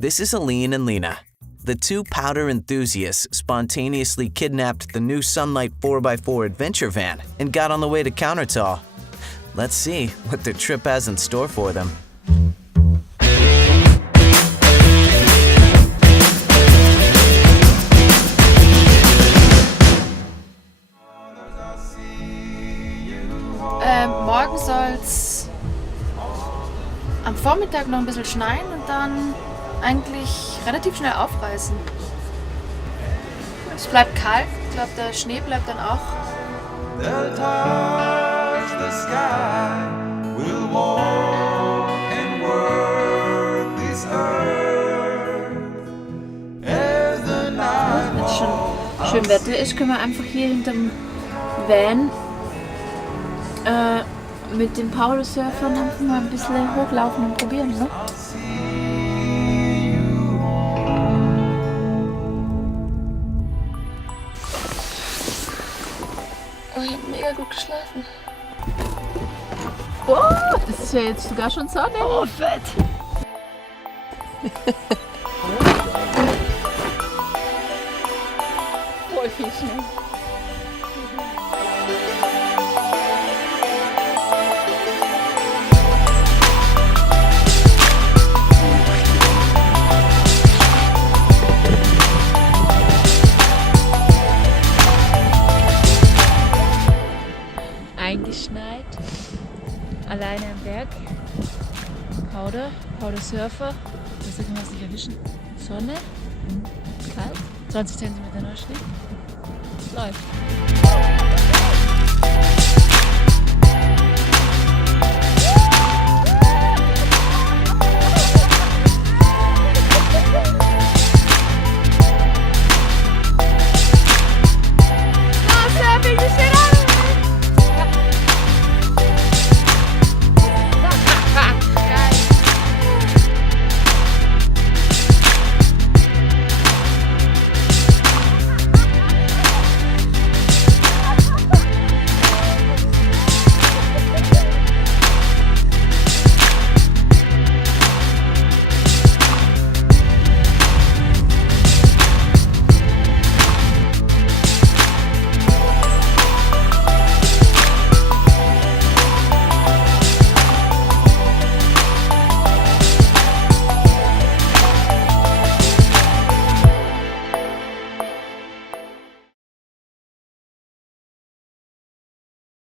This is Aline and Lena. The two powder enthusiasts spontaneously kidnapped the new Sunlight 4x4 adventure van and got on the way to Kaunertal. Let's see what their trip has in store for them. Morgen soll's am Vormittag noch ein bisschen schneien und dann eigentlich relativ schnell aufreißen. Es bleibt kalt, ich glaube der Schnee bleibt dann auch. Wenn es schon schön Wetter ist, können wir einfach hier hinterm Van mit den Powersurfern einfach mal ein bisschen hochlaufen und probieren, ne? Oh, ich hab mega gut geschlafen. Oh, das ist ja jetzt sogar schon Sonne. Oh, fett! Voll viel Schnee. Eingeschneit, alleine am Berg, Powder-Surfer, besser kann man es nicht erwischen, Sonne, kalt, 20 cm Neuschnee, läuft.